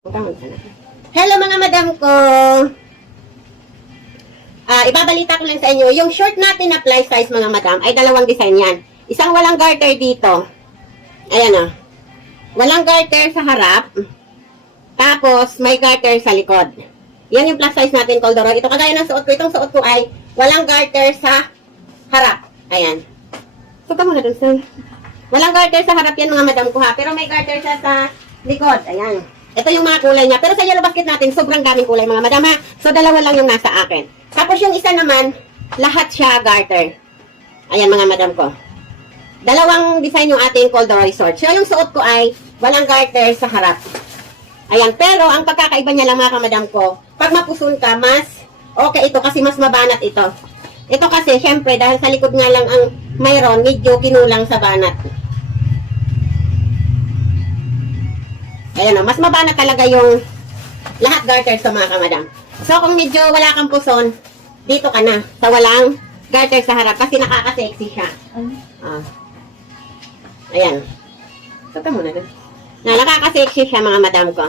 Hello mga madam ko! Ibabalita ko lang sa inyo, yung short natin na plus size mga madam ay dalawang design yan. Isang walang garter dito. Ayan o. Walang garter sa harap. Tapos may garter sa likod. Yan yung plus size natin, Coldoroy. Ito kagaya ng suot ko. Itong suot ko ay walang garter sa harap. Ayan. Suka mo na dun, sir. Walang garter sa harap yan mga madam ko ha. Pero may garter siya sa likod. Ayan. Ito yung mga kulay niya. Pero sa yellow basket natin, sobrang daming kulay mga madam ha. So, dalawa lang yung nasa akin. Tapos yung isa naman, lahat siya garter. Ayan mga madam ko. Dalawang design yung ating Coldoroy short. So, yung suot ko ay walang garter sa harap. Ayan. Pero, ang pagkakaiba niya lang mga kamadam ko, pag mapusun ka, mas okay ito kasi mas mabanat ito. Ito kasi, syempre, dahil sa likod nga lang ang mayroon, medyo kinulang sa banat. Ayan o, mas mabanat talaga yung lahat garter sa mga kamadam. So, kung medyo wala kang puson, dito ka na sa walang garter sa harap kasi nakaka-sexy siya. Ayan. So, ka muna doon. Nakaka-sexy siya mga madam ko.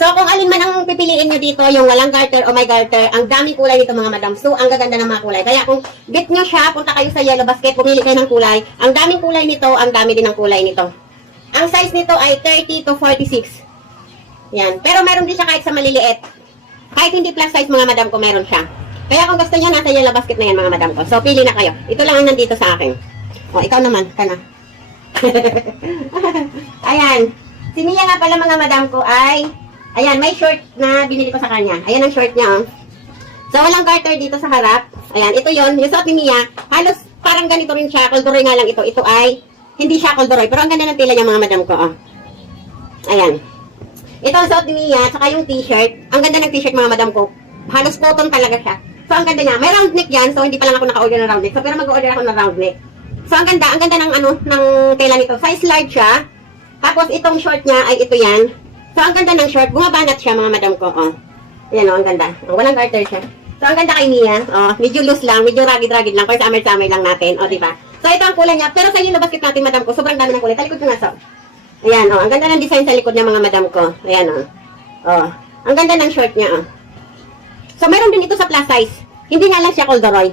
So, kung alin man ang pipiliin nyo dito, yung walang garter o may garter, ang daming kulay nito mga madam. So, ang gaganda ng mga kulay. Kaya kung get nyo siya, punta kayo sa yellow basket, pumili kayo ng kulay. Ang daming kulay nito, ang dami din ng kulay nito. Ang size nito ay 30 to 46. Yan. Pero meron din siya kahit sa maliliit. Kahit hindi plus size mga madam ko, meron siya. Kaya kung gusto niya, nasa yellow basket na yan mga madam ko. So, pili na kayo. Ito lang ang nandito sa akin. O, ikaw naman. Ka na. Ayan. Si Mia nga pala mga madam ko ay, ayan, may short na binili ko sa kanya. Ayan ang short niya. Oh. So, walang garter dito sa harap. Ayan, ito yon. Yung suot ni Mia, halos parang ganito rin siya. Coldoroy nga lang ito. Ito ay, hindi siya Coldoroy. Pero ang ganda ng tila niya mga madam ko. Oh. Ayan. Ito ang suot ni Mia, saka yung t-shirt. Ang ganda ng t-shirt mga madam ko. Halos cotton talaga siya. So, ang ganda niya. May round neck yan. So, hindi pa lang ako naka-order ng round neck. So, pero mag-order ako ng round neck. So, ang ganda. Ang ganda ng ano, ng tela nito. Size large siya. Tapos, itong short niya ay ito yan. So, ang ganda ng short. Bumabanat siya mga madam ko. Oh. Ayan o, ang ganda. Walang garter siya. So, ang ganda kay Mia. Oh, medyo loose lang. Medyo ragged-ragged lang. Kaya summer-summer lang natin. O, diba? So, ito ang kulay niya. Pero sa yellow basket natin, madam ko, sobrang dami ng kulay. Talikod ko nga, so. Ayan, oh. Ang ganda ng design sa likod niya, mga madam ko. Ayan, oh. Oh. Ang ganda ng short niya, oh. So, meron din ito sa plus size. Hindi nga lang siya Coldoroy.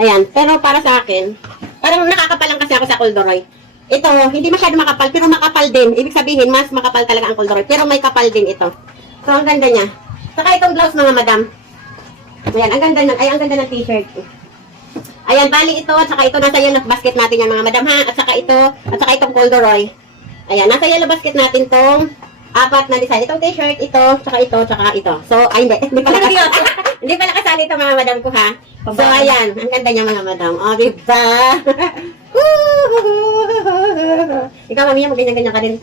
Ayan. Pero para sa akin, parang nakakapalang kasi ako sa Coldoroy. Ito, hindi masyado makapal, pero makapal din. Ibig sabihin, mas makapal talaga ang Coldoroy. Pero may kapal din ito. So, ang ganda niya. Saka itong blouse, mga madam. Ayan, ang ganda ng, ang ganda ng t-shirt. Ayan, bali ito, at saka ito, nasa yellow basket natin yan, mga madam, ha? At saka ito, at saka itong Coldoroy. Ayan, nasa yellow basket natin tong apat na design. Itong t-shirt, ito, tsaka ito, tsaka ito. So, ay hindi. Hindi pala kasali. Hindi pala kasali ito mga madam ko ha. So, ayan. Ang ganda niya mga madam. O, diba? Ikaw, mamiya mo ganyan-ganyan ka din.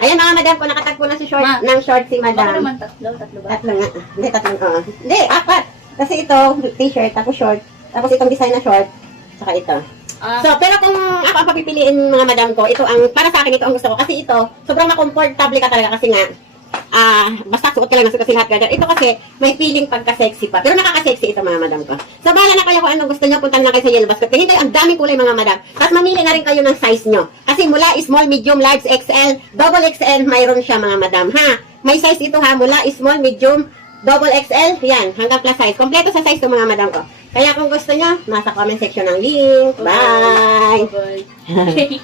Ayan mga madam ko, nakatagpo na si short, ng short si madam. Baka naman tatlo ba? Tatlo nga. Hindi, tatlo. Hindi, apat. Kasi ito, t-shirt, tapos short. Tapos itong design na short, tsaka ito. So, pero kung ako ang papipiliin mga madam ko, ito ang, para sa akin ito ang gusto ko. Kasi ito, sobrang makomfortable ka talaga kasi nga, basta suot ka lang ng suot kasi lahat garter. Ito kasi, may feeling pagka-sexy pa. Pero nakaka-sexy ito mga madam ko. So, bahala na kayo kung anong gusto nyo, punta na kayo sa yellow basket. Hindi, ang daming kulay mga madam. Tapos mamili na rin kayo ng size nyo. Kasi mula small, medium, large, XL, double XL, mayroon siya mga madam. Ha? May size ito ha, mula small, medium, double XL, yan, hanggang plus size. Kompleto sa size ito mga madam ko. Kaya kung gusto nyo, nasa comment section ng link. Bye! Bye!